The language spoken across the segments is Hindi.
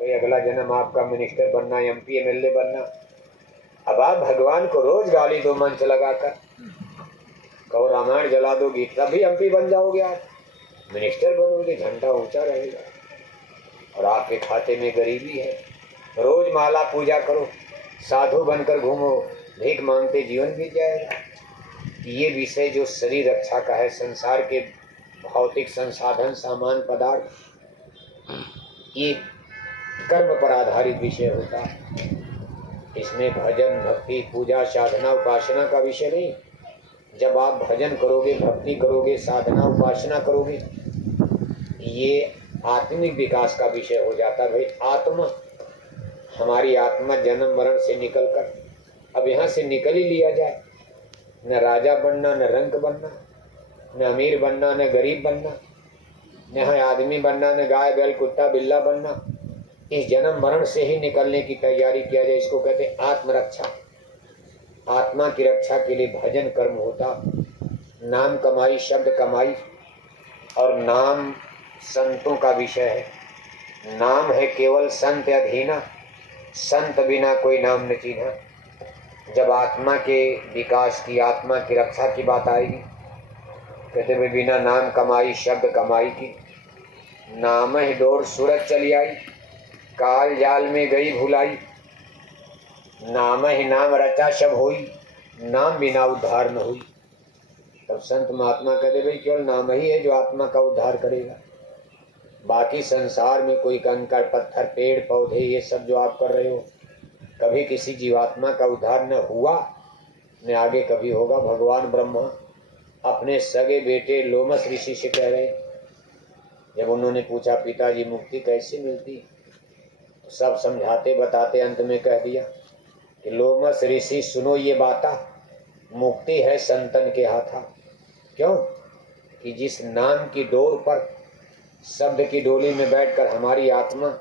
कोई अगला जन्म आपका मिनिस्टर बनना, एमपी एमएलए बनना। अब आप भगवान को रोज गाली दो मंच लगाकर, कहो रामायण जला दोगी, तभी एमपी बन जाओगे, आप मिनिस्टर बनोगे, झंडा ऊंचा रहेगा और आपके खाते में गरीबी है। रोज माला पूजा करो, साधु बनकर घूमो, भीख मांगते जीवन बीत जाएगा। ये विषय जो शरीर रक्षा का है, संसार के भौतिक संसाधन, सामान, पदार्थ, ये कर्म पर आधारित विषय होता है। इसमें भजन, भक्ति, पूजा, साधना, उपासना का विषय नहीं। जब आप भजन करोगे, भक्ति करोगे, साधना, उपासना करोगे, ये आत्मिक विकास का विषय हो जाता है। भाई आत्मा, हमारी आत्मा जन्म मरण से निकलकर अब यहाँ से निकल ही लिया जाए। न राजा बनना, न रंक बनना, न अमीर बनना, न गरीब बनना, न आदमी बनना, न गाय बैल कुत्ता बिल्ला बनना। इस जन्म मरण से ही निकलने की तैयारी किया जाए। इसको कहते हैं आत्मरक्षा। आत्मा की रक्षा के लिए भजन कर्म होता, नाम कमाई, शब्द कमाई, और नाम संतों का विषय है। नाम है केवल संत अधीना, संत बिना कोई नाम न चीन्हा। जब आत्मा के विकास की, आत्मा की रक्षा की बात आएगी, कहते हुए बिना नाम कमाई, शब्द कमाई की, नाम ही डोर सूरज चली आई, काल जाल में गई भुलाई। नाम ही नाम रचा सब होई, नाम बिना उद्धार न हुई। तब संत महात्मा कहते भाई केवल नाम ही है जो आत्मा का उद्धार करेगा। बाकी संसार में कोई कंकड़ पत्थर, पेड़ पौधे, ये सब जो आप कर रहे हो, कभी किसी जीवात्मा का उद्धार न हुआ, न आगे कभी होगा। भगवान ब्रह्मा अपने सगे बेटे लोमस ऋषि से कह रहे, जब उन्होंने पूछा पिताजी मुक्ति कैसे मिलती, तो सब समझाते बताते अंत में कह दिया कि लोमस ऋषि सुनो ये बाता, मुक्ति है संतन के हाथा। क्यों? कि जिस नाम की डोर पर, शब्द की डोली में बैठकर हमारी आत्मा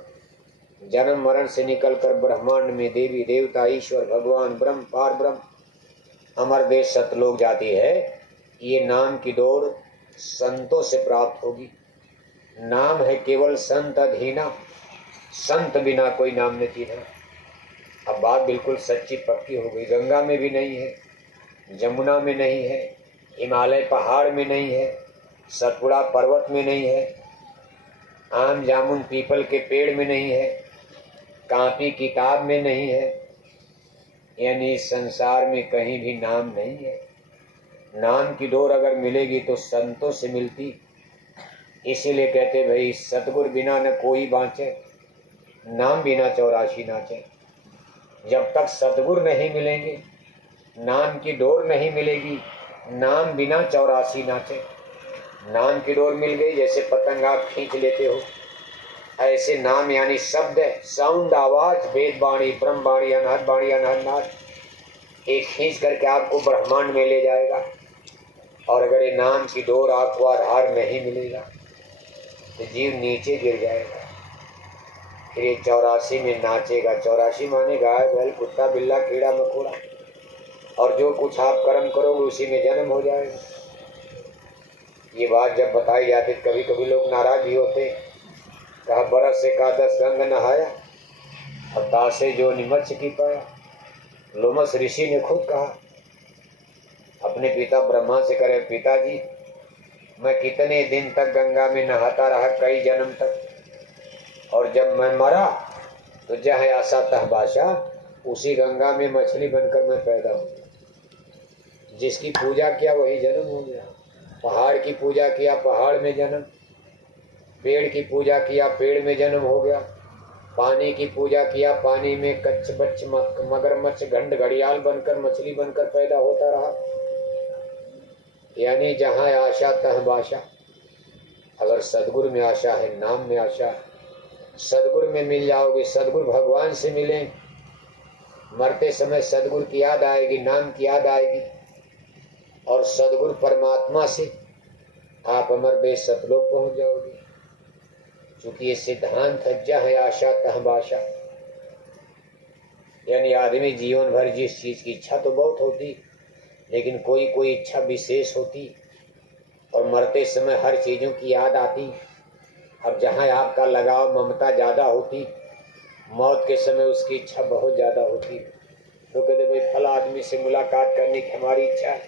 जन्म मरण से निकलकर ब्रह्मांड में देवी देवता, ईश्वर, भगवान, ब्रह्म, पार ब्रह्म, अमर देश सतलोक जाती है, ये नाम की डोर संतों से प्राप्त होगी। नाम है केवल संत अधीना, संत बिना कोई नाम न चीन्हा। अब बात बिल्कुल सच्ची पक्की हो गई। गंगा में भी नहीं है, जमुना में नहीं है, हिमालय पहाड़ में नहीं है, सतपुड़ा पर्वत में नहीं है, आम जामुन पीपल के पेड़ में नहीं है, कापी किताब में नहीं है, यानी संसार में कहीं भी नाम नहीं है। नाम की डोर अगर मिलेगी तो संतों से मिलती। इसीलिए कहते भाई सतगुरु बिना न कोई बाँचे, नाम बिना 84 नाचे। जब तक सतगुरु नहीं मिलेंगे, नाम की डोर नहीं मिलेगी, नाम बिना 84 नाचे। नाम की डोर मिल गई, जैसे पतंग आप खींच लेते हो, ऐसे नाम यानी शब्द, साउंड, आवाज, वेद वाणी, ब्रह्म वाणी, अनहद वाणी, अनहद नाद, एक खींच करके आपको ब्रह्मांड में ले जाएगा। और अगर ये नाम की डोर आपको आधार नहीं मिलेगा तो जीव नीचे गिर जाएगा। फिर ये 84 में नाचेगा। 84 माने गाय बैल कुत्ता बिल्ला कीड़ा मकोड़ा, और जो कुछ आप कर्म करोगे उसी में जन्म हो जाएगा। ये बात जब बताई जाती कभी कभी लोग नाराज भी होते, कहा बरस से का 10 गंग नहाया, अब तासे जो निमच की पाया। लोमस ऋषि ने खुद कहा अपने पिता ब्रह्मा से, करे पिताजी मैं कितने दिन तक गंगा में नहाता रहा, कई जन्म तक, और जब मैं मरा तो जहाँ आशा तह बाशा, उसी गंगा में मछली बनकर मैं पैदा हुआ। जिसकी पूजा किया वही जन्म हो गया। पहाड़ की पूजा किया, पहाड़ में जन्म, पेड़ की पूजा किया, पेड़ में जन्म हो गया, पानी की पूजा किया, पानी में कच्छ बच्च मगरमच्छ घंट घड़ियाल बनकर, मछली बनकर पैदा होता रहा। यानी जहाँ आशा तह बाशा। अगर सदगुरु में आशा है, नाम में आशा है, सदगुरु में मिल जाओगे। सदगुरु भगवान से मिले, मरते समय सदगुरु की याद आएगी, नाम की याद आएगी, और सदगुरु परमात्मा से आप अमर देश सतलोक पहुंच जाओगे। क्योंकि ये सिद्धांत है, जहाँ आशा तह बाशा। यानी आदमी जीवन भर जिस चीज की इच्छा तो बहुत होती, लेकिन कोई कोई इच्छा विशेष होती, और मरते समय हर चीजों की याद आती। अब जहाँ आपका लगाव ममता ज्यादा होती, मौत के समय उसकी इच्छा बहुत ज़्यादा होती है। तो कहते भाई फला आदमी से मुलाकात करने की हमारी इच्छा है।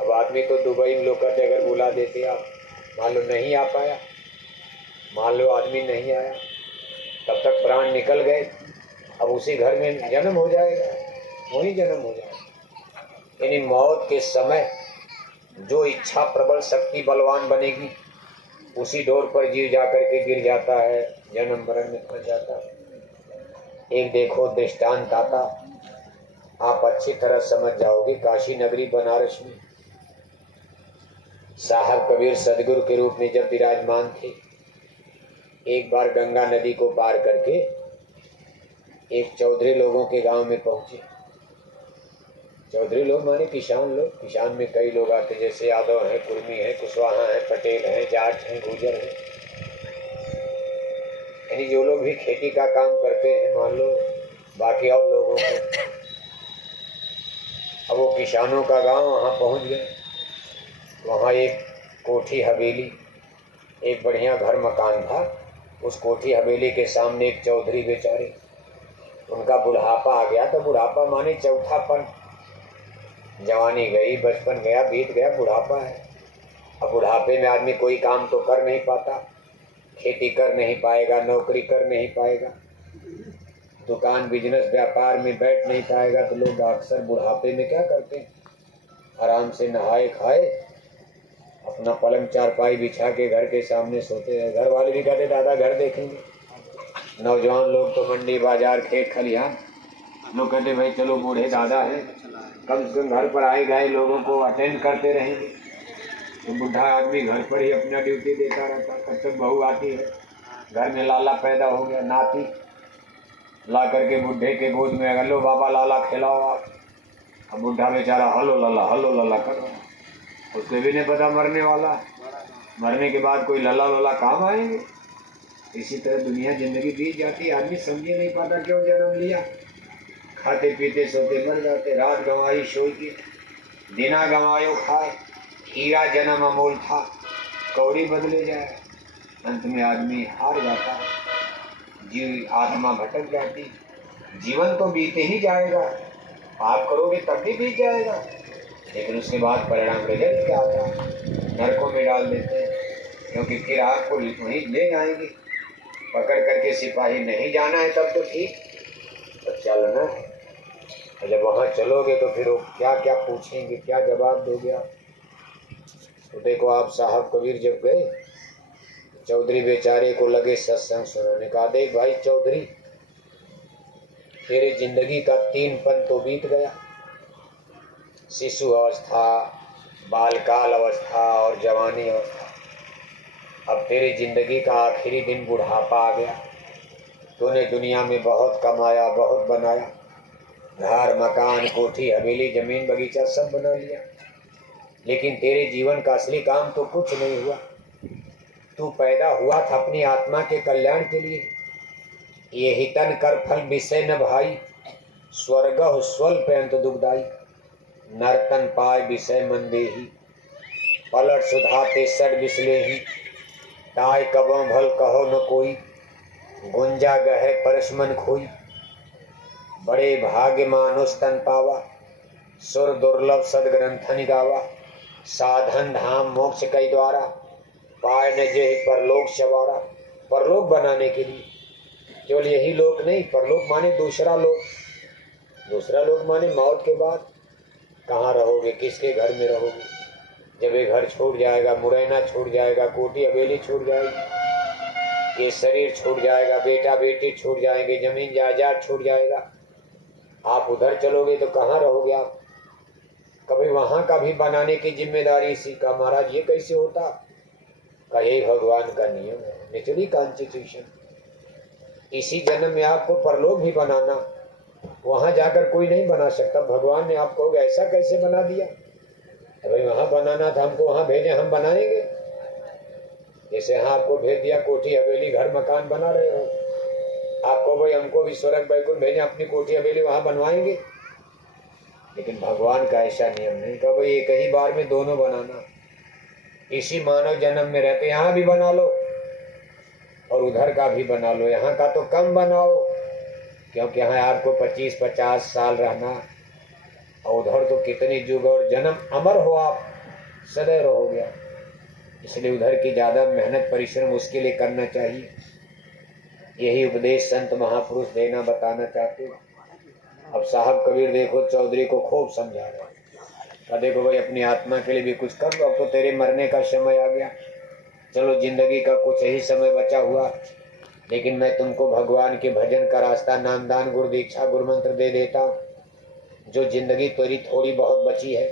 अब आदमी तो दुबई में लोग कहते अगर बुला देते आप, मान लो नहीं आ पाया, मान लो आदमी नहीं आया, तब तक प्राण निकल गए, अब उसी घर में जन्म हो जाएगा, वही जन्म हो जाएगा। यानी मौत के समय जो इच्छा प्रबल शक्ति बलवान बनेगी, उसी डोर पर जीव जा करके गिर जाता है, जन्म मरण में फंस जाता है। एक देखो दृष्टांत आता, आप अच्छी तरह समझ जाओगे। काशी नगरी बनारस में साहब कबीर सदगुरु के रूप में जब विराजमान थे, एक बार गंगा नदी को पार करके एक चौधरी लोगों के गांव में पहुंचे। चौधरी लोग माने किसान लोग। किसान में कई लोग आते, जैसे यादव हैं, कुर्मी हैं, कुशवाहा हैं, पटेल हैं, जाट हैं, गुर्जर हैं, यानी जो लोग भी खेती का काम करते हैं, मान लो बाकी और लोगों को। अब वो किसानों का गांव, वहाँ पहुँच गए। वहाँ एक कोठी हवेली, एक बढ़िया घर मकान था। उस कोठी हवेली के सामने एक चौधरी बेचारे, उनका बुढ़ापा आ गया। तो बुढ़ापा माने चौथापन, जवानी गई, बचपन गया, बीत गया, बुढ़ापा है। अब बुढ़ापे में आदमी कोई काम तो कर नहीं पाता, खेती कर नहीं पाएगा, नौकरी कर नहीं पाएगा, दुकान बिजनेस व्यापार में बैठ नहीं पाएगा। तो लोग अक्सर बुढ़ापे में क्या करते हैं, आराम से नहाए खाए अपना पलंग चारपाई बिछा के घर के सामने सोते हैं। घर वाले भी कहते दादा घर देखेंगे। नौजवान लोग तो मंडी बाजार खेत खलिहान, लोग कहते भाई चलो बूढ़े दादा है, कम से कम घर पर आए गए लोगों को अटेंड करते रहेंगे। तो बुढ़ा आदमी घर पर ही अपना ड्यूटी देता रहता। तब तक बहू आती है, घर में लाला पैदा हो गया, नाती ला करके बुढ़े के गोद में, अगर लो बाबा लाला खिलाओ आप। अब बुढ़ा बेचारा हलो लला कर रहा है, उसको भी नहीं पता मरने वाला, मरने के बाद कोई लला लोला काम आएंगे। इसी तरह दुनिया जिंदगी बीत जाती, आदमी समझे नहीं पाता क्यों जन्म लिया। खाते पीते सोते मर जाते, रात गंवाई सोई की, दिना गंवायो खाए, हीरा जन्म अमोल था, कौड़ी बदले जाए। अंत में आदमी हार जाता, जीव आत्मा भटक जाती। जीवन तो बीते ही जाएगा, पाप करोगे तब भी बीत जाएगा, लेकिन उसके बाद परिणाम रिजल्ट क्या आता है, नरकों में डाल देते हैं। क्योंकि फिर आपको वहीं ले जाएंगे पकड़ करके। सिपाही नहीं जाना है तब तो ठीक, तो चलना है। और जब वहाँ चलोगे तो फिर वो क्या क्या पूछेंगे, क्या जवाब दोगे आप। तो देखो आप साहब कबीर जब गए, चौधरी बेचारे को लगे सत्संग सुनाने का। देख भाई चौधरी, तेरे जिंदगी का 3 पन तो बीत गया, शिशु अवस्था, बालकाल अवस्था और जवानी अवस्था। अब तेरी जिंदगी का आखिरी दिन बुढ़ापा आ गया। तूने दुनिया में बहुत कमाया, बहुत बनाया, घर मकान कोठी हवेली जमीन बगीचा सब बना लिया, लेकिन तेरे जीवन का असली काम तो कुछ नहीं हुआ। तू पैदा हुआ था अपनी आत्मा के कल्याण के लिए। ये ही तन कर फल विषय न भाई, स्वर्ग स्वल्प अंत दुखदाई। नरतन पाय विषय मन देही, पलट सुधाते सड बिसले ही। ताय कबों भल कहो न कोई, गुंजा गहे परसमन खोई। बड़े भाग्य मानुष तन पावा, सुर दुर्लभ सदग्रंथन गावा। साधन धाम मोक्ष कई द्वारा, पाय न जे परलोक सवारा। परलोक बनाने के लिए केवल यही लोक नहीं, परलोक माने दूसरा लोक। दूसरा लोक माने मौत के बाद कहाँ रहोगे, किसके घर में रहोगे। जब ये घर छूट जाएगा, मुरैना छूट जाएगा, कोठी हवेली छूट जाएगी, ये शरीर छूट जाएगा, बेटा बेटी छूट जाएंगे, जमीन जायदाद छूट जाएगा, आप उधर चलोगे तो कहाँ रहोगे आप। कभी वहां का भी बनाने की जिम्मेदारी इसी का। महाराज ये कैसे होता, कहे भगवान का नियम है, नेचुरली कॉन्स्टिट्यूशन। इसी जन्म में आपको परलोक भी बनाना, वहां जाकर कोई नहीं बना सकता। भगवान ने आपको ऐसा कैसे बना दिया, भाई वहां बनाना था हमको, वहां भेजे, हम बनाएंगे। जैसे यहाँ आपको भेज दिया कोठी हवेली घर मकान बना रहे हो, आपको भाई हमको भी स्वर्ग वैकुंठ भेजे, अपनी कोठी हवेली वहां बनवाएंगे। लेकिन भगवान का ऐसा नियम नहीं कि भाई एक ही बार में दोनों बनाना। इसी मानव जन्म में रहते यहाँ भी बना लो और उधर का भी बना लो। यहाँ का तो कम बनाओ क्योंकि यहाँ आपको 25-50 साल रहना, और उधर तो कितने युग और जन्म अमर हो, आप सदैव रहोगे। इसलिए उधर की ज़्यादा मेहनत परिश्रम उसके लिए करना चाहिए। यही उपदेश संत महापुरुष देना बताना चाहते हैं। अब साहब कबीर देखो चौधरी को खूब समझा रहे हैं, देखो भाई अपनी आत्मा के लिए भी कुछ कर लो, अब तो तेरे मरने का समय आ गया, चलो जिंदगी का कुछ ही समय बचा हुआ, लेकिन मैं तुमको भगवान के भजन का रास्ता, नामदान, गुरु दीक्षा, गुरु मंत्र दे देता हूँ। जो जिंदगी तेरी थोड़ी बहुत बची है,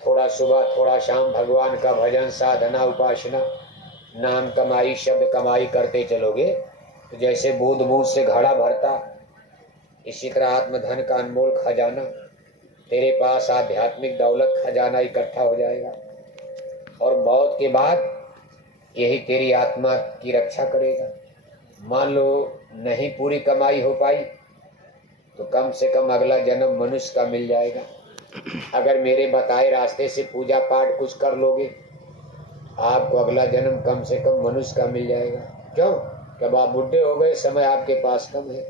थोड़ा सुबह थोड़ा शाम भगवान का भजन, साधना, उपासना, नाम कमाई, शब्द कमाई करते चलोगे तो जैसे बूंद बूंद से घड़ा भरता, इसी तरह आत्मधन का अनमोल खजाना तेरे पास, आध्यात्मिक दौलत खजाना इकट्ठा हो जाएगा। और मौत के बाद यही तेरी आत्मा की रक्षा करेगा। मान लो नहीं पूरी कमाई हो पाई तो कम से कम अगला जन्म मनुष्य का मिल जाएगा। अगर मेरे बताए रास्ते से पूजा पाठ कुछ कर लोगे, आपको अगला जन्म कम से कम मनुष्य का मिल जाएगा। क्यों? जब आप बुढ़े हो गए, समय आपके पास कम है,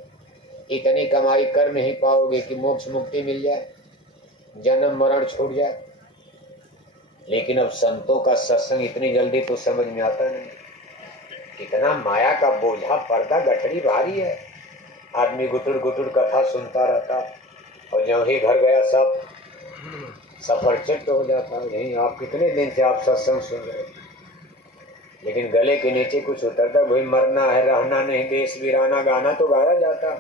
इतनी कमाई कर नहीं पाओगे कि मोक्ष मुक्ति मिल जाए, जन्म मरण छूट जाए। लेकिन अब संतों का सत्संग इतनी जल्दी तो समझ में आता नहीं। कितना माया का बोझा, पर्दा गठरी भारी है। आदमी गुटुर गुटुर कथा सुनता रहता, और जब ही घर गया सब सफरचट हो जाता। यही आप कितने दिन से आप सत्संग सुन रहे, लेकिन गले के नीचे कुछ उतरता, भाई मरना है, रहना नहीं, देश वीराना गाना तो गाया जाता।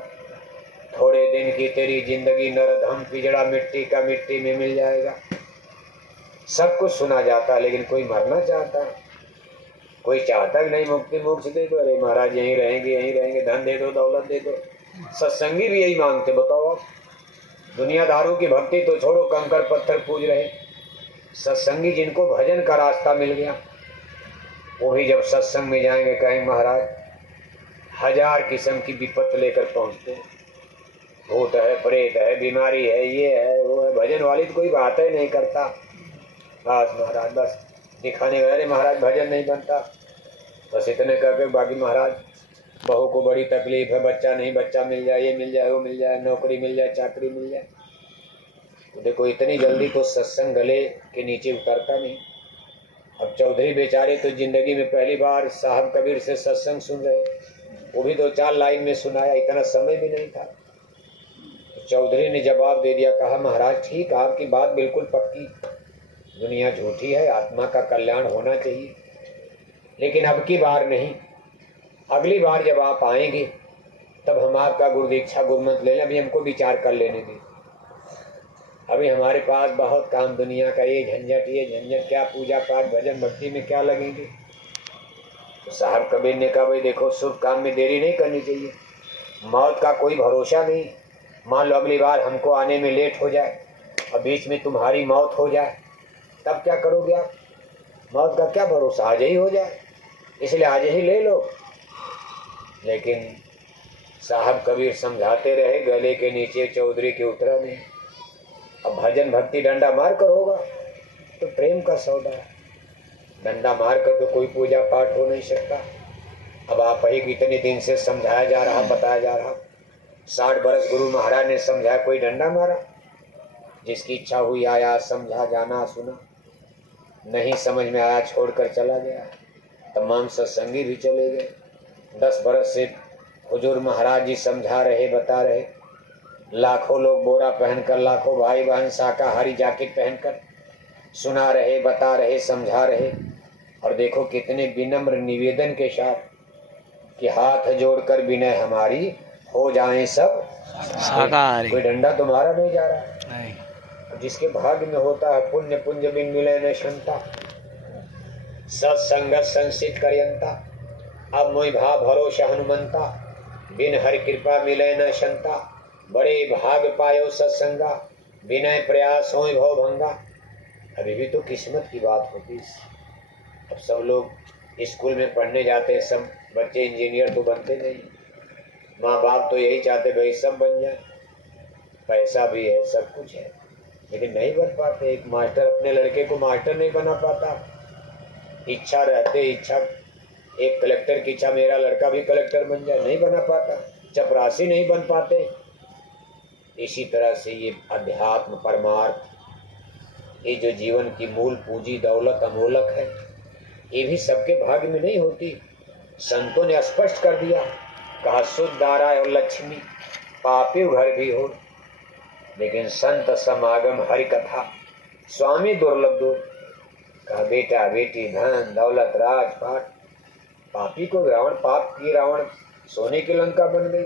थोड़े दिन की तेरी जिंदगी नरधम पिजड़ा, मिट्टी का मिट्टी में मिल जाएगा, सब कुछ सुना जाता, लेकिन कोई मरना चाहता, कोई चाहता भी नहीं मुक्ति मोक्ष दे दो। अरे महाराज यहीं रहेंगे, धन दे दो, दौलत दे दो। सत्संगी भी यही मांगते। बताओ आप, दुनियादारों की भक्ति तो छोड़ो, कंकर पत्थर पूज रहे, सत्संगी जिनको भजन का रास्ता मिल गया, वो भी जब सत्संग में जाएंगे कहेंगे महाराज 1000 किस्म की विपत लेकर पहुंचते, भूत है, प्रेत है, बीमारी है, ये है, वो है। भजन वाली तो कोई बात ही नहीं करता। बस महाराज बस दिखाने गए, अरे महाराज भजन नहीं बनता, बस इतने करके बाकी महाराज बहू को बड़ी तकलीफ है, बच्चा नहीं, बच्चा मिल जाए, ये मिल जाए, वो मिल जाए, नौकरी मिल जाए, चाकरी मिल जाए। तो देखो इतनी जल्दी तो सत्संग गले के नीचे उतरता नहीं। अब चौधरी बेचारे तो जिंदगी में पहली बार साहब कबीर से सत्संग सुन रहे, वो भी 2-4 लाइन में सुनाया, इतना समय भी नहीं था। तो चौधरी ने जवाब दे दिया, कहा महाराज ठीक, आपकी बात बिल्कुल पक्की, दुनिया झूठी है, आत्मा का कल्याण होना चाहिए, लेकिन अब की बार नहीं, अगली बार जब आप आएंगे तब हम आपका गुरु दीक्षा गुरु मंत्र ले लें, अभी हमको विचार कर लेने दें, अभी हमारे पास बहुत काम, दुनिया का ये झंझट क्या, पूजा पाठ भजन भक्ति में क्या लगेंगे। तो साहब कबीर ने कहा भाई देखो, शुभ काम में देरी नहीं करनी चाहिए, मौत का कोई भरोसा नहीं। मान लो अगली बार हमको आने में लेट हो जाए और बीच में तुम्हारी मौत हो जाए, तब क्या करोगे आप? मौत का क्या भरोसा, आज ही हो जाए, इसलिए आज ही ले लो। लेकिन साहब कबीर समझाते रहे, गले के नीचे चौधरी के उतरा नहीं। अब भजन भक्ति डंडा मार कर होगा तो प्रेम का सौदा है, डंडा मार कर तो कोई पूजा पाठ हो नहीं सकता। अब आप ही इतने दिन से समझाया जा रहा, बताया जा रहा, 60 बरस गुरु महाराज ने समझाया, कोई डंडा मारा? जिसकी इच्छा हुई आया, समझा, जाना, सुना, नहीं समझ में आया छोड़कर चला गया। तमाम सत्संगी भी चले गए। 10 बरस से हुजूर महाराज जी समझा रहे, बता रहे, लाखों लोग बोरा पहनकर, लाखों भाई बहन शाकाहारी जैकेट पहनकर सुना रहे, बता रहे, समझा रहे। और देखो कितने विनम्र निवेदन के साथ कि हाथ जोड़कर विनय हमारी, हो जाएं सब शाकाहारी। कोई डंडा तुम्हारा नहीं जा रहा नहीं। जिसके भाग्य में होता है पुण्य पुंज बिन मिले न क्षमता, सत्संगत संसित करयंता, अब मोहि भाव भरोसा हनुमंता, बिन हरि कृपा मिले न क्षमता, बड़े भाग पायो सत्संगा, विनय प्रयास होय भव भंगा। अभी भी तो किस्मत की बात होती। अब सब लोग स्कूल में पढ़ने जाते हैं, सब बच्चे इंजीनियर तो बनते नहीं, माँ बाप तो यही चाहते भाई सब बन जाए, पैसा भी है, सब कुछ है, लेकिन नहीं बन पाते। एक मास्टर अपने लड़के को मास्टर नहीं बना पाता, इच्छा रहते, इच्छा एक कलेक्टर की इच्छा, मेरा लड़का भी कलेक्टर बन जाए, नहीं बना पाता, चपरासी नहीं बन पाते। इसी तरह से ये अध्यात्म परमार्थ, ये जो जीवन की मूल पूंजी दौलत अमोलक है, ये भी सबके भाग्य में नहीं होती। संतों ने स्पष्ट कर दिया, कहा शुद्ध दारा और लक्ष्मी पापी घर भी हो, लेकिन संत समागम हरि कथा स्वामी दुर्लभ दो। कहा बेटा बेटी धन दौलत राजपाट, पापी को रावण पाप की रावण सोने की लंका बन गई,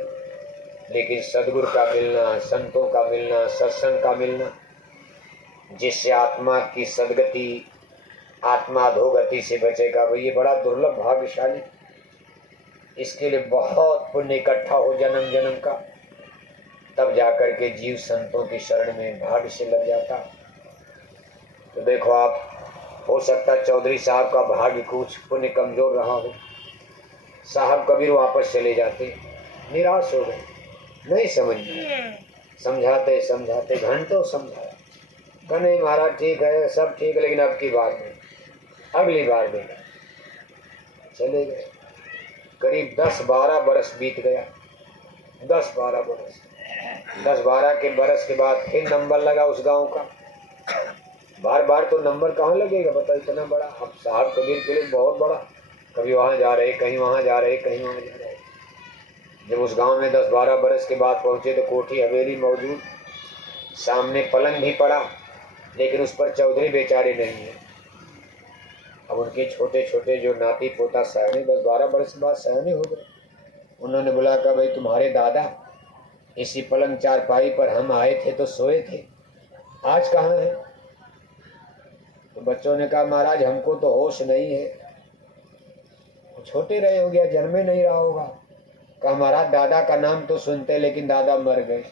लेकिन सदगुरु का मिलना, संतों का मिलना, सत्संग का मिलना, जिससे आत्मा की सदगति, आत्मा अधोगति से बचेगा, वो ये बड़ा दुर्लभ भाग्यशाली। इसके लिए बहुत पुण्य इकट्ठा हो जन्म जन्म का, तब जाकर के जीव संतों की शरण में भाग्य से लग जाता। तो देखो आप, हो सकता चौधरी साहब का भाग्य कुछ पुण्य कमजोर रहा हो, साहब कबीर वापस चले जाते, निराश हो गए, नहीं समझ में, समझाते समझाते घंटों समझाया, कहा नहीं महाराज ठीक है, सब ठीक है, लेकिन अब की बार नहीं, अगली बार देगा। चले गए। करीब 10-12 बरस बीत गया। 10-12 बरस, 10-12 के बरस के बाद फिर नंबर लगा उस गांव का। बार बार तो नंबर कहाँ लगेगा, बताओ, इतना बड़ा। अब साहब कबीर के लिए बहुत बड़ा, कभी वहाँ जा रहे, कहीं वहाँ जा रहे, कहीं वहाँ जा रहे। जब उस गांव में 10-12 बरस के बाद पहुँचे तो कोठी हवेली मौजूद, सामने पलंग भी पड़ा, लेकिन उस पर चौधरी बेचारे नहीं है। अब उनके छोटे छोटे जो नाती पोता सयाने, 10-12 बरस के बाद सयाने हो गए। उन्होंने बोला कि भाई तुम्हारे दादा इसी पलंग चारपाई पर हम आए थे तो सोए थे, आज कहाँ है? तो बच्चों ने कहा महाराज हमको तो होश नहीं है। छोटे रहे हो गया, जन्मे नहीं रहा होगा। कहा महाराज दादा का नाम तो सुनते, लेकिन दादा मर गए,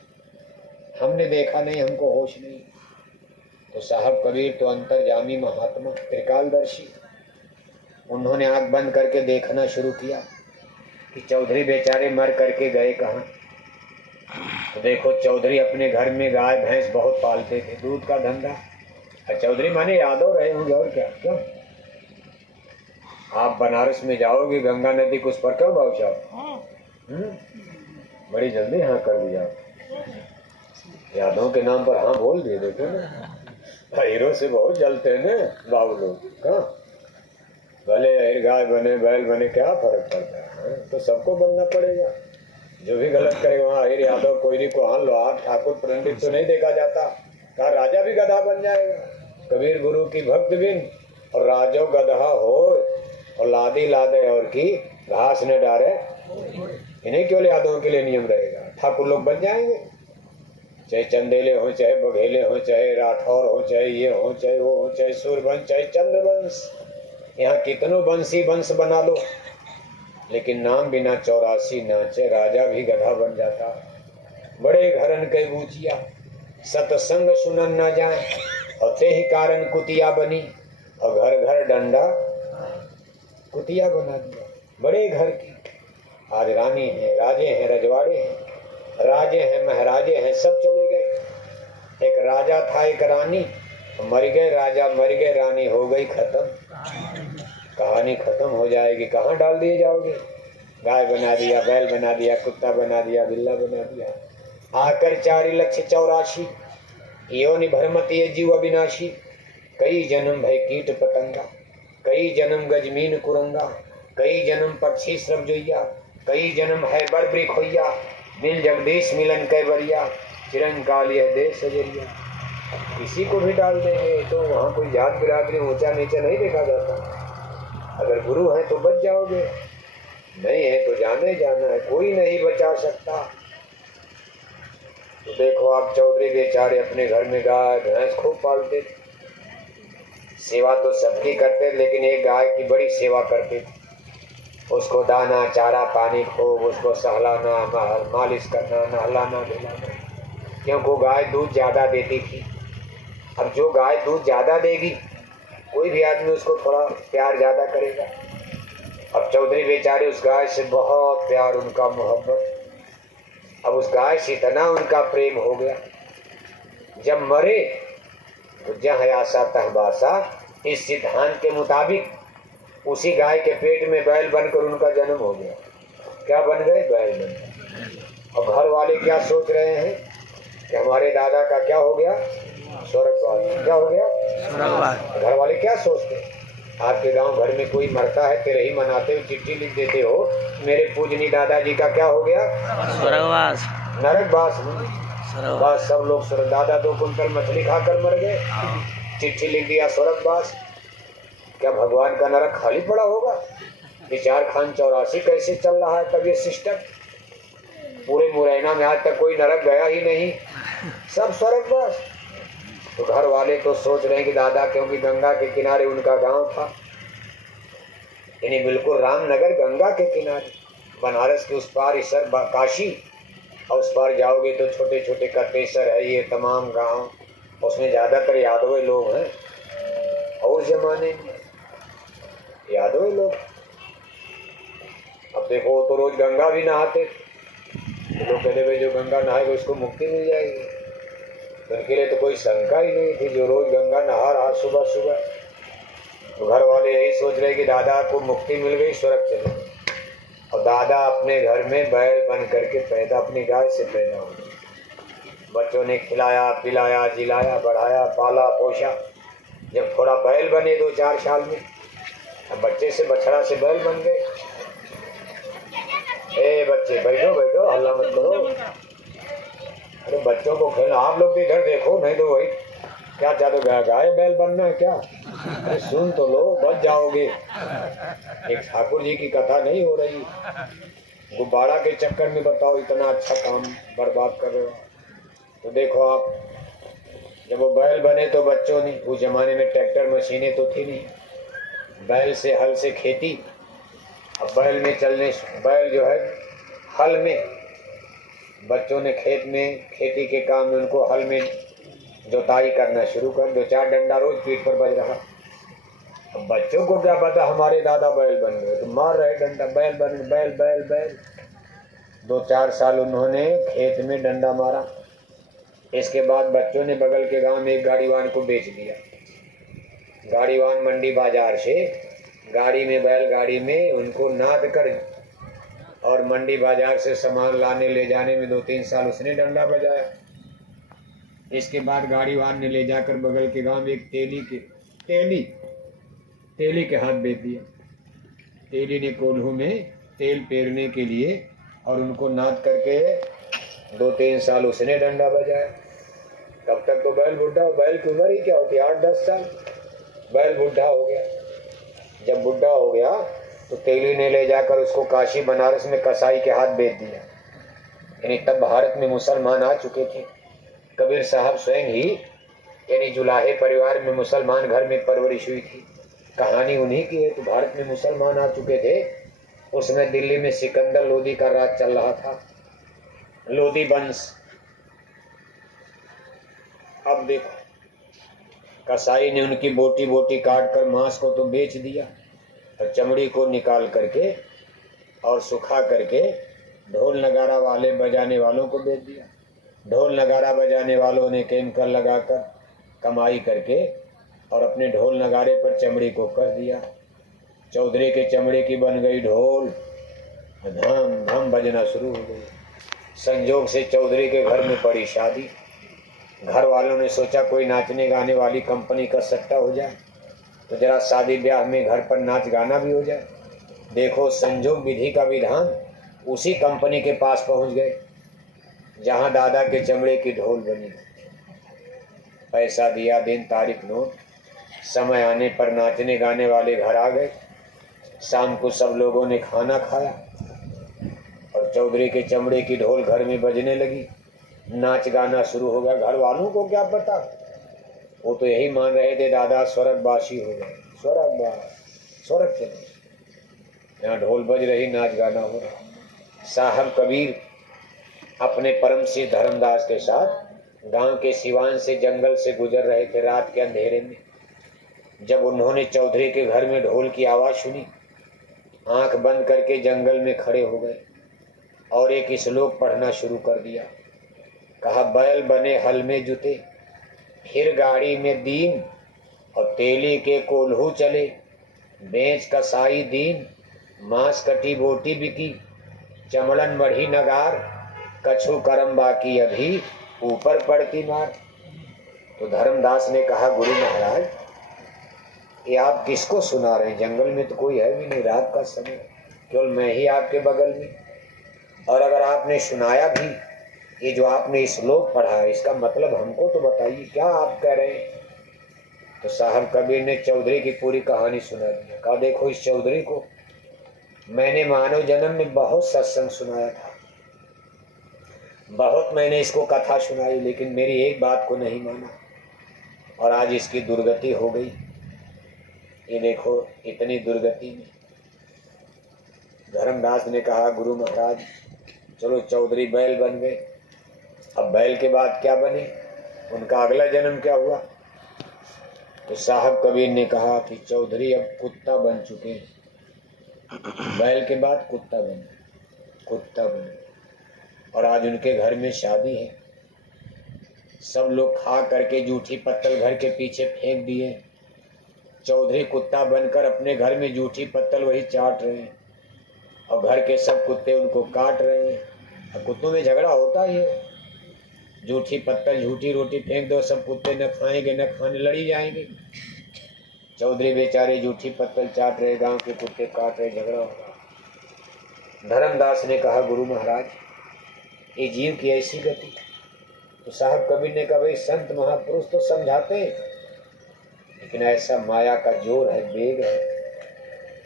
हमने देखा नहीं, हमको होश नहीं। तो साहब कबीर तो अंतर्जामी महात्मा त्रिकालदर्शी, उन्होंने आंख बंद करके देखना शुरू किया कि चौधरी बेचारे मर करके गए कहाँ। तो देखो चौधरी अपने घर में गाय भैंस बहुत पालते थे, दूध का धंधा। चौधरी माने यादव रहे होंगे, और क्या। क्यों आप बनारस में जाओगे, गंगा नदी को उस पर क्यों भाव जाओ? बड़ी जल्दी हाँ कर दिया, यादव के नाम पर हाँ बोल दिए। देखो ना, हीरो से बहुत जलते हैं ना बाबू लोग। कहाँ भले गाय बने बैल बने, क्या फर्क पड़ता है, तो सबको बनना पड़ेगा। जो भी गलत करे वहाँ अहिर यादव कोयरी को हाँ लोहार ठाकुर पंडित तो नहीं देखा जाता। कहा राजा भी गधा बन जाएगा। कबीर गुरु की भक्त बिन और राजो गधा हो, और लादी लादे और की घास न डारे, इन्हें केवल यादवों के लिए नियम रहेगा। ठाकुर लोग बन जाएंगे, चाहे चंदेले हो, चाहे बघेले हो, चाहे राठौर हो, चाहे ये हो, चाहे वो हो, चाहे सूर्यवंश, चाहे चंद्रवंश, यहाँ कितनों वंशी वंश बना लो, लेकिन नाम बिना 84 नाचे, राजा भी गधा बन जाता। बड़े घरन के बूचिया सतसंग सुनन न जाए, और ते ही कारण कुतिया बनी, और घर घर डंडा कुतिया बना दिया। बड़े घर की आज रानी है, राजे हैं, रजवाड़े हैं, राजे हैं, महाराजे हैं, सब चले गए। एक राजा था, एक रानी, मर गए राजा, मर गए रानी, हो गई खत्म, कहानी खत्म हो जाएगी। कहाँ डाल दिए जाओगे? गाय बना दिया, बैल बना दिया, कुत्ता बना दिया, बिल्ला बना दिया। आकर 4,84,000 योनि भरमति ये जीव अविनाशी। कई जन्म भय कीट पतंगा, कई जन्म गजमीन कुरंगा, कई जन्म पक्षी श्रव जोइया, कई जन्म है बड़ वृख होइया, मिल जगदीश मिलन कैवरिया, चिरंकाल यह देश सजरिया। किसी को भी डाल देंगे तो वहाँ कोई जात बिरादरी ऊंचा नीचा नहीं देखा जाता। अगर गुरु है तो बच जाओगे, नहीं है तो जाने जाना है, कोई नहीं बचा सकता। तो देखो आप चौधरी बेचारे अपने घर में गाय भैंस खूब पालते थे, सेवा तो सबकी करते, लेकिन एक गाय की बड़ी सेवा करते थे। उसको दाना चारा पानी खूब, उसको सहलाना, मालिश करना, नहलाना धुलाना, क्योंकि गाय दूध ज़्यादा देती थी। अब जो गाय दूध ज़्यादा देगी, कोई भी आदमी उसको थोड़ा प्यार ज़्यादा करेगा। अब चौधरी बेचारे उस गाय से बहुत प्यार, उनका मोहब्बत, अब उस गाय से इतना उनका प्रेम हो गया, जब मरे तो जहाँ आशा तहबासा, इस सिद्धांत के मुताबिक उसी गाय के पेट में बैल बनकर उनका जन्म हो गया। क्या बन गए? बैल बन गए। वाले क्या सोच रहे हैं कि हमारे दादा का क्या हो गया, स्वर्गवास। क्या हो गया, स्वर्गवास। घर वाले क्या सोचते हैं, आपके गांव घर में कोई मरता है, तेरे ही मनाते हो, चिट्ठी लिख देते हो, मेरे पूजनी दादाजी का क्या हो गया, स्वर्गवास, नरकवास। बस सब लोग स्वर्ग, दादा 2 कुंटल मछली खाकर मर गए, चिट्ठी लिख दिया स्वर्गवास। क्या भगवान का नरक खाली पड़ा होगा? विचार खान 84 कैसे चल रहा है तब ये सिस्टम, पूरे मुरैना में आज तक कोई नरक गया ही नहीं, सब स्वर्गवास। तो घर वाले तो सोच रहे हैं कि दादा, क्योंकि गंगा के किनारे उनका गांव था, यानी बिल्कुल रामनगर गंगा के किनारे, बनारस के उस पार इसर काशी, और उस पार जाओगे तो छोटे छोटे कटेसर है, ये तमाम गांव, उसमें ज़्यादातर यादव लोग हैं। और उस जमाने में यादव लोग, अब देखो वो तो रोज गंगा भी नहाते, तो लोग कहते भाई जो गंगा नहाएगा उसको मुक्ति मिल जाएगी, तो उनके लिए तो कोई शंका ही नहीं थी, जो रोज गंगा नहा रहा सुबह सुबह। तो घर वाले यही सोच रहे कि दादा को मुक्ति मिल गई, स्वर्ग चले गए। और दादा अपने घर में बैल बन करके पैदा, अपनी गाय से पैदा हुए, बच्चों ने खिलाया पिलाया जिलाया बढ़ाया पाला पोषा। जब थोड़ा बैल बने 2-4 साल में, अब बच्चे से बछड़ा से बैल बन गए। ए बच्चे बैठो बैठो, हल्ला मत करो, अरे बच्चों को खेलना, आप लोग भी इधर देखो, नहीं तो वही क्या चाहते, गाय बैल बनना है क्या? अरे सुन तो लो, बच जाओगे। एक ठाकुर जी की कथा नहीं हो रही, गुब्बारा के चक्कर में बताओ इतना अच्छा काम बर्बाद कर रहे हो। तो देखो आप, जब वो बैल बने तो बच्चों ने, उस जमाने में ट्रैक्टर मशीनें तो थी नहीं, बैल से हल से खेती, अब बैल में चलने, बैल जो है हल में, बच्चों ने खेत में खेती के काम में उनको हल में जोताई करना शुरू कर, 2-4 डंडा रोज पीठ पर बज रहा। अब बच्चों को क्या पता हमारे दादा बैल बन गए, तो मार रहे डंडा, बैल बन, बैल बैल बैल। 2-4 साल उन्होंने खेत में डंडा मारा। इसके बाद बच्चों ने बगल के गांव में एक गाड़ीवान को बेच दिया। गाड़ीवान मंडी बाजार से गाड़ी में, बैलगाड़ी में उनको नाद कर, और मंडी बाजार से सामान लाने ले जाने में 2-3 साल उसने डंडा बजाया। इसके बाद गाड़ीवान ने ले जाकर बगल के गांव में एक तेली के हाथ बेच दिया। तेली ने कोल्हू में तेल पेरने के लिए, और उनको नाद करके 2-3 साल उसने डंडा बजाया। तब तक तो बैल बुढ़ा, बैल की उम्र ही क्या होती है, 8-10 साल, बैल बुढ़ा हो गया। जब बुढ़ा हो गया तो तेली ने ले जाकर उसको काशी बनारस में कसाई के हाथ बेच दिया। यानी तब भारत में मुसलमान आ चुके थे। कबीर साहब स्वयं ही, यानी जुलाहे परिवार में मुसलमान घर में परवरिश हुई थी, कहानी उन्हीं की है। तो भारत में मुसलमान आ चुके थे। उसमें दिल्ली में सिकंदर लोदी का राज चल रहा था, लोदी वंश। अब देखो, कसाई ने उनकी बोटी बोटी काट कर मांस को तो बेच दिया, और चमड़ी को निकाल करके और सुखा करके ढोल नगारा वाले बजाने वालों को बेच दिया। ढोल नगारा बजाने वालों ने केमिकल लगाकर कमाई करके और अपने ढोल नगारे पर चमड़ी को कस दिया। चौधरी के चमड़े की बन गई ढोल, धम धम बजना शुरू हो गई। संजोग से चौधरी के घर में पड़ी शादी। घर वालों ने सोचा कोई नाचने गाने वाली कंपनी का सट्टा हो जाए, तो जरा शादी ब्याह में घर पर नाच गाना भी हो जाए। देखो संजोग विधि का विधान, उसी कंपनी के पास पहुंच गए जहां दादा के चमड़े की ढोल बनी। पैसा दिया, दिन तारीख नोट, समय आने पर नाचने गाने वाले घर आ गए। शाम को सब लोगों ने खाना खाया और चौधरी के चमड़े की ढोल घर में बजने लगी, नाच गाना शुरू हो गया। घर वालों को क्या पता, वो तो यही मान रहे थे दादा स्वर्गवासी हो गए, स्वर्ग चले। यहाँ ढोल बज रही, नाच गाना हो रहा। साहब कबीर अपने परम सिंह धर्मदास के साथ गांव के सिवान से जंगल से गुजर रहे थे रात के अंधेरे में। जब उन्होंने चौधरी के घर में ढोल की आवाज़ सुनी, आंख बंद करके जंगल में खड़े हो गए और एक श्लोक पढ़ना शुरू कर दिया। कहा, बैल बने हल में जुते, फिर गाड़ी में दीन, और तेली के कोल्हू चले, बेच कसाई दीन, मांस कटी बोटी बिकी, चमड़न बढ़ी नगार, कछु कर्म बाकी अभी ऊपर पड़ती मार। तो धर्मदास ने कहा गुरु महाराज ये आप किसको सुना रहे हैं? जंगल में तो कोई है भी नहीं, रात का समय, केवल मैं ही आपके बगल में। और अगर आपने सुनाया भी, ये जो आपने श्लोक पढ़ा है इसका मतलब हमको तो बताइए, क्या आप कह रहे हैं? तो साहब कबीर ने चौधरी की पूरी कहानी सुना दी। कहा देखो इस चौधरी को मैंने मानव जन्म में बहुत सत्संग सुनाया था, बहुत मैंने इसको कथा सुनाई, लेकिन मेरी एक बात को नहीं माना और आज इसकी दुर्गति हो गई। ये देखो इतनी दुर्गति में। धर्मदास ने कहा गुरु महाराज चलो चौधरी बैल बन गए, अब बैल के बाद क्या बने, उनका अगला जन्म क्या हुआ? तो साहब कबीर ने कहा कि चौधरी अब कुत्ता बन चुके हैं, बैल के बाद कुत्ता बने। और आज उनके घर में शादी है, सब लोग खा करके जूठी पत्तल घर के पीछे फेंक दिए, चौधरी कुत्ता बनकर अपने घर में जूठी पत्तल वही चाट रहे हैं और घर के सब कुत्ते उनको काट रहे हैं। और कुत्तों में झगड़ा होता ही है, जूठी पत्तल झूठी रोटी फेंक दो, सब कुत्ते न खाएंगे न खाने, लड़ी जाएंगे। चौधरी बेचारे जूठी पत्तल चाट रहे, गांव के कुत्ते काट रहे, झगड़ा हो रहा। धर्मदास ने कहा गुरु महाराज ये जीव की ऐसी गति। तो साहब कबीर ने कहा भाई संत महापुरुष तो समझाते हैं, लेकिन ऐसा माया का जोर है, वेग है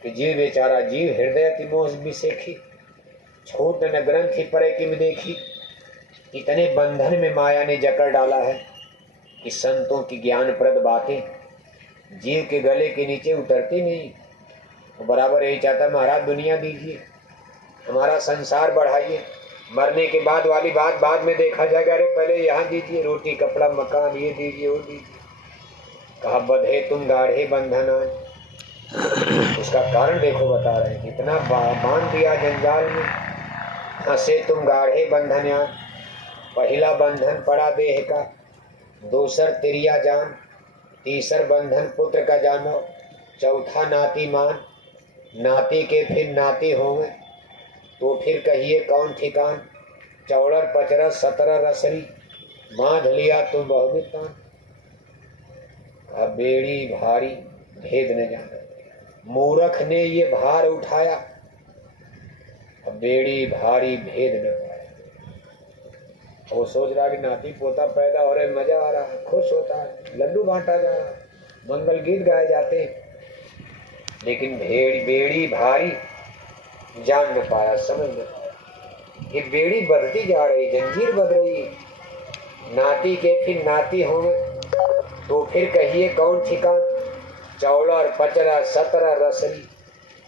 कि जीव बेचारा जीव हृदय की मोह बिसेखी, छूट न ग्रंथि परे की देखी। इतने बंधन में माया ने जकड़ डाला है कि संतों की ज्ञानप्रद बातें जीव के गले के नीचे उतरती नहीं। वो बराबर यही चाहता महाराज दुनिया दीजिए, हमारा संसार बढ़ाइए, मरने के बाद वाली बात बाद में देखा जाएगा, अरे पहले यहाँ दीजिए, रोटी कपड़ा मकान ये दीजिए वो दीजिए। कहा बधे तुम गाढ़े बंधन। उसका कारण देखो बता रहे हैं, इतना बांध दिया जंजाल में, हंसे तुम गाढ़े बंधन यान। पहला बंधन पड़ा देह का, दूसर तिरिया जान, तीसर बंधन पुत्र का जानो, चौथा नाती मान, नाती के फिर नाती होंगे तो फिर कहिए कौन ठिकान। चौड़र पचरस 17 रसरी, बांध लिया तुम बहुमित तान। बेड़ी भारी भेद न जाना, मूर्ख ने ये भार उठाया, बेड़ी भारी भेद न पाया। वो सोच रहा कि नाती पोता पैदा हो रहे, मजा आ रहा है, खुश होता है, लड्डू बांटा जा रहा है, मंगल गीत गाए जाते हैं, लेकिन बेड़ी भारी जान न पाया, समझ न पाया। ये बेड़ी बढ़ती जा रही, जंजीर बढ़ रही, नाती के फिर नाती होंगे तो फिर कहिए कौन ठिकान। चौड़ा और पचरा 17 रसरी,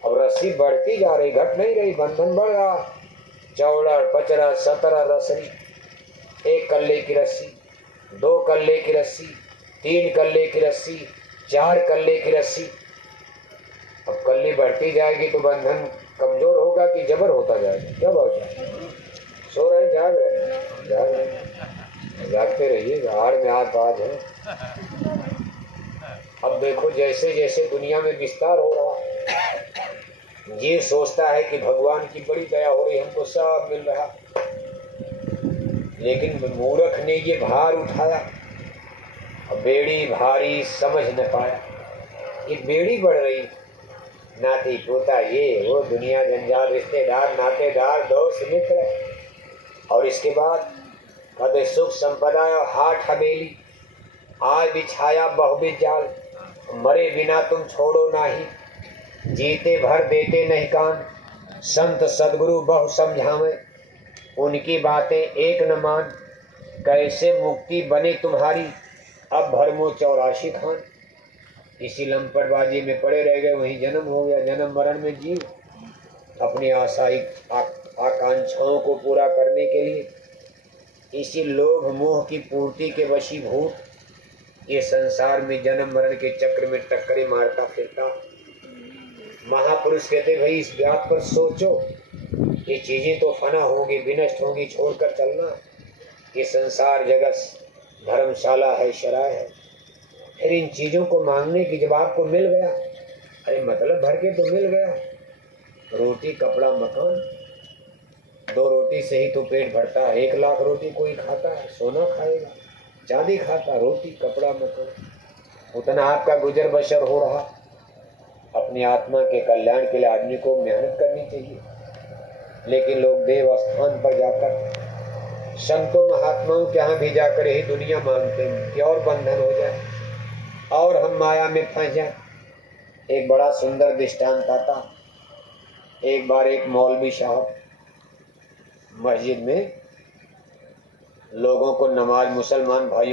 अब रस्सी बढ़ती जा रही, घट नहीं रही, बंधन बढ़ रहा। चौड़ा और पचरा 17 रसरी, 1 कल्ले की रस्सी, 2 कल्ले की रस्सी, 3 कल्ले की रस्सी, 4 कल्ले की रस्सी। अब कल्ली बढ़ती जाएगी तो बंधन कमजोर होगा कि जबर होता जाएगा? क्या बात है? सो रहे जाग रहे, जागते रहिए, हाड़ में हाथ बाज है। अब देखो जैसे जैसे दुनिया में विस्तार हो रहा, जीव सोचता है कि भगवान की बड़ी दया हो रही, हमको सब मिल रहा, लेकिन मूर्ख ने ये भार उठाया, अब बेड़ी भारी समझ न पाया। ये बेड़ी बढ़ रही, नाती पोता ये वो, दुनिया जंजाल, रिश्तेदार नातेदार दोस्त मित्र, और इसके बाद कदे सुख संपदा हाट हवेली, आज बिछाया बहुबित जाल, मरे बिना तुम छोड़ो नाही, जीते भर देते नहीं कान। संत सदगुरु बहु समझावे, उनकी बातें एक न मान, कैसे मुक्ति बने तुम्हारी, अब भरमो 84 खान। इसी लंपटबाजी में पड़े रह गए, वहीं जन्म हो गया। जन्म मरण में जीव अपनी आकांक्षाओं को पूरा करने के लिए, इसी लोभ मोह की पूर्ति के वशीभूत ये संसार में जन्म मरण के चक्र में टक्करे मारता फिरता। महापुरुष कहते भाई इस बात पर सोचो, ये चीजें तो फना होंगी, विनष्ट होंगी, छोड़कर चलना। ये संसार जगत धर्मशाला है, शराय है। फिर इन चीजों को मांगने की जब आपको मिल गया, अरे मतलब भर के तो मिल गया, रोटी कपड़ा मकान, 2 रोटी से ही तो पेट भरता है, 1 लाख रोटी कोई खाता है? सोना खाएगा, चांदी खाता, रोटी कपड़ा मकान, उतना आपका गुजर बसर हो रहा। अपनी आत्मा के कल्याण के लिए आदमी को मेहनत करनी चाहिए, लेकिन लोग देव स्थान पर जाकर संतों महात्माओं के यहाँ भी जाकर यही दुनिया मांगते हैं कि और बंधन हो जाए और हम माया में फंस जाए। एक बड़ा सुंदर दृष्टांत आता। एक बार एक मौलवी साहब मस्जिद में लोगों को नमाज, मुसलमान भाइयों